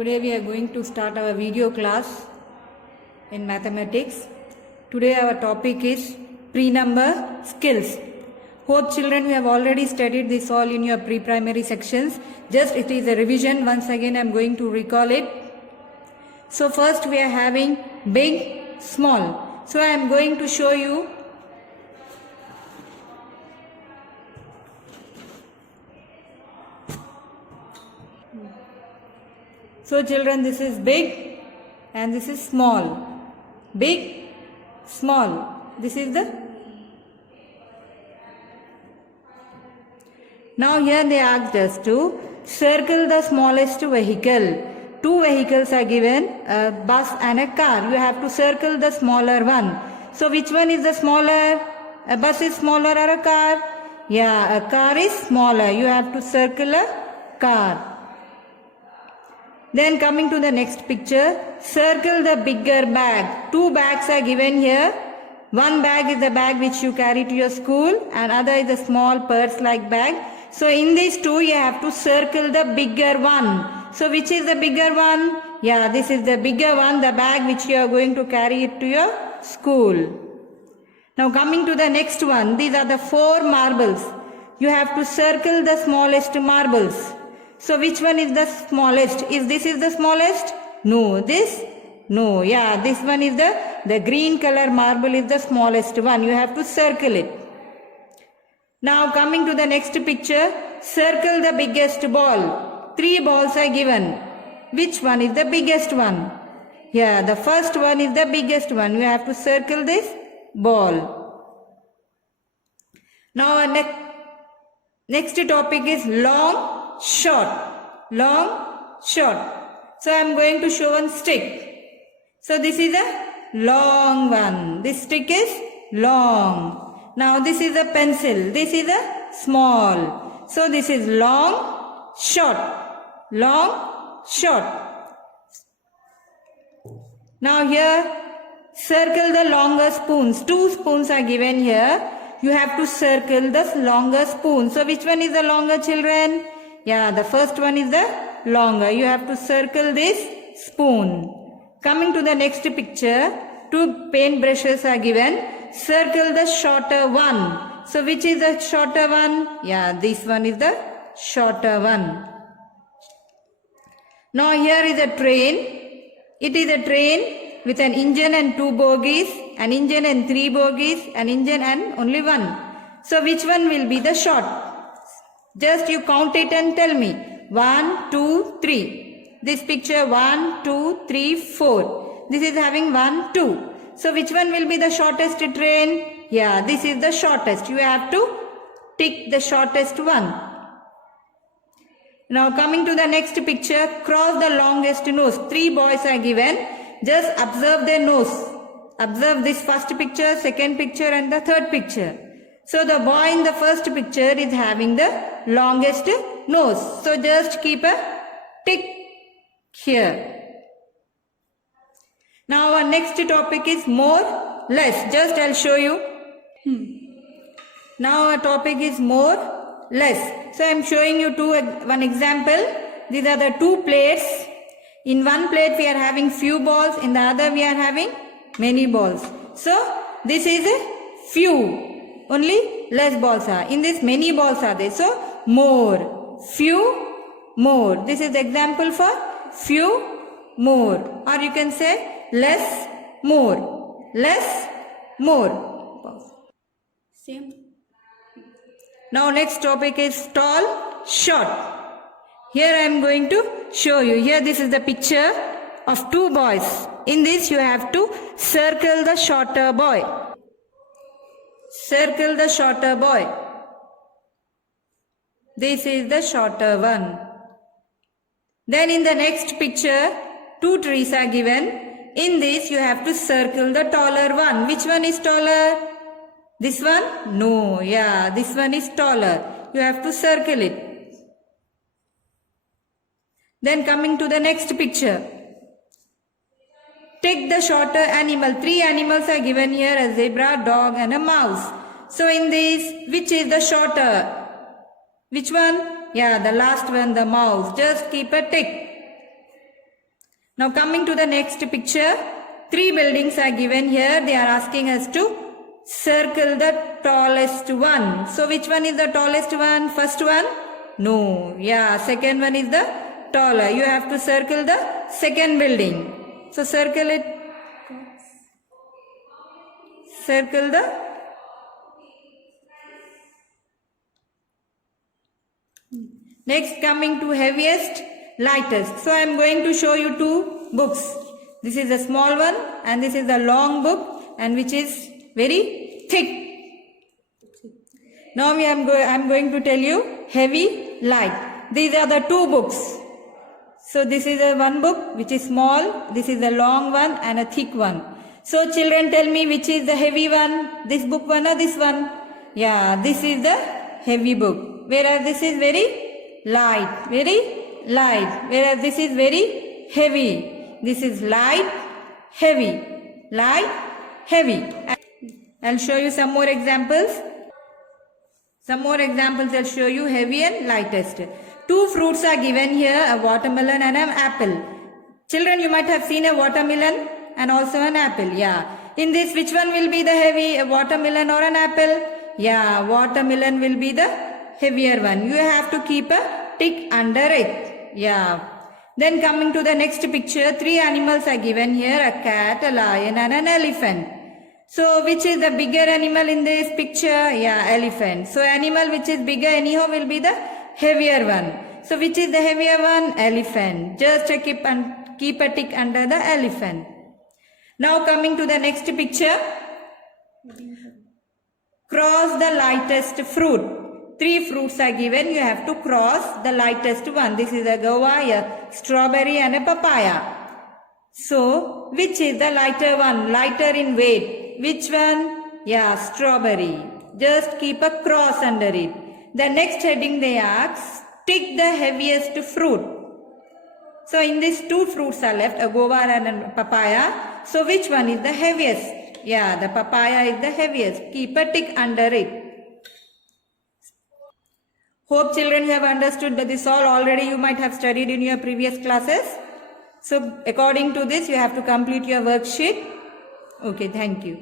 Today we are going to start our video class in mathematics. Today our topic is pre-number skills. Hope children, we have already studied this all in your pre-primary sections. Just it is a revision. Once again I am going to recall it. So first we are having big, small. So I am going to show you So children, this is big and this is small. Big, small. This is the. Now here they asked us to circle the smallest vehicle. Two vehicles are given, a bus and a car. You have to circle the smaller one. So which one is the smaller? A bus is smaller or a car? Yeah, a car is smaller. You have to circle a car. Then coming to the next picture, circle the bigger bag. Two bags are given here. One bag is the bag which you carry to your school and other is a small purse-like bag. So in these two you have to circle the bigger one. So which is the bigger one? Yeah, this is the bigger one, the bag which you are going to carry it to your school. Now coming to the next one, these are the 4 marbles. You have to circle the smallest marbles. So which one is the smallest? Is this the smallest? No. This? No. Yeah, this one is the green color marble is the smallest one. You have to circle it. Now coming to the next picture, circle the biggest ball. 3 balls are given. Which one is the biggest one? Yeah, the first one is the biggest one. You have to circle this ball. Now our next topic is long, short. Long, short. So I am going to show one stick. So this is a long one. This stick is long. Now this is a pencil. This is a small. So this is long, short. Long, short. Now here circle the longer spoons. 2 spoons are given here. You have to circle the longer spoon. So which one is the longer, children? Yeah, the first one is the longer. You have to circle this spoon. Coming to the next picture, 2 paint brushes are given. Circle the shorter one. So which is the shorter one? Yeah, this one is the shorter one. Now here is a train. It is a train with an engine and 2 bogies, an engine and 3 bogies, an engine and only 1. So which one will be the short? Just you count it and tell me. 1, 2, 3. This picture 1, 2, 3, 4. This is having 1, 2. So which one will be the shortest train? Yeah, this is the shortest. You have to tick the shortest one. Now coming to the next picture, cross the longest nose. 3 boys are given. Just observe their nose. Observe this first picture, second picture and the third picture. So the boy in the first picture is having the longest nose. So just keep a tick here. Now our next topic is more, less. Just I'll show you. Now our topic is more, less. So I'm showing you one example. These are the 2 plates. In one plate we are having few balls. In the other we are having many balls. So this is a few. Only less balls are. In this many balls are there. So more. Few, more. This is the example for few, more. Or you can say less, more. Less, more. Same. Now next topic is tall, short. Here I am going to show you. Here this is the picture of 2 boys. In this you have to circle the shorter boy. Circle the shorter boy. This is the shorter one. Then in the next picture, 2 trees are given. In this you have to circle the taller one. Which one is taller? This one? No. Yeah, this one is taller. You have to circle it. Then coming to the next picture. Take the shorter animal. 3 animals are given here, a zebra, dog and a mouse. So in this, which is the shorter? Which one? Yeah, the last one, the mouse. Just keep a tick. Now coming to the next picture, 3 buildings are given here. They are asking us to circle the tallest one. So which one is the tallest one? First one? No. Yeah, second one is the taller. You have to circle the second building. So circle it. Circle the next, coming to heaviest, lightest. So I am going to show you 2 books. This is a small one and this is a long book, and which is very thick. Now I am going to tell you heavy, light. These are the 2 books. So this is a one book which is small, this is a long one and a thick one. So children, tell me which is the heavy one, this book one or this one? Yeah, this is the heavy book, whereas this is very light, whereas this is very heavy. This is light, heavy, light, heavy. I'll show you some more examples. I'll show you heavy and lightest. 2 fruits are given here, a watermelon and an apple. Children, you might have seen a watermelon and also an apple. Yeah. In this, which one will be the heavy, a watermelon or an apple? Yeah, watermelon will be the heavier one. You have to keep a tick under it. Yeah. Then coming to the next picture, 3 animals are given here, a cat, a lion and an elephant. So which is the bigger animal in this picture? Yeah, elephant. So animal which is bigger anyhow will be the heavier one. So which is the heavier one? Elephant. Just keep a tick under the elephant. Now coming to the next picture. Cross the lightest fruit. 3 fruits are given. You have to cross the lightest one. This is a guava, a strawberry and a papaya. So which is the lighter one? Lighter in weight. Which one? Yeah, strawberry. Just keep a cross under it. The next heading they ask, tick the heaviest fruit. So in these 2 fruits are left, a guava and a papaya. So which one is the heaviest? Yeah, the papaya is the heaviest. Keep a tick under it. Hope children have understood that this all already you might have studied in your previous classes. So according to this, you have to complete your worksheet. Okay, thank you.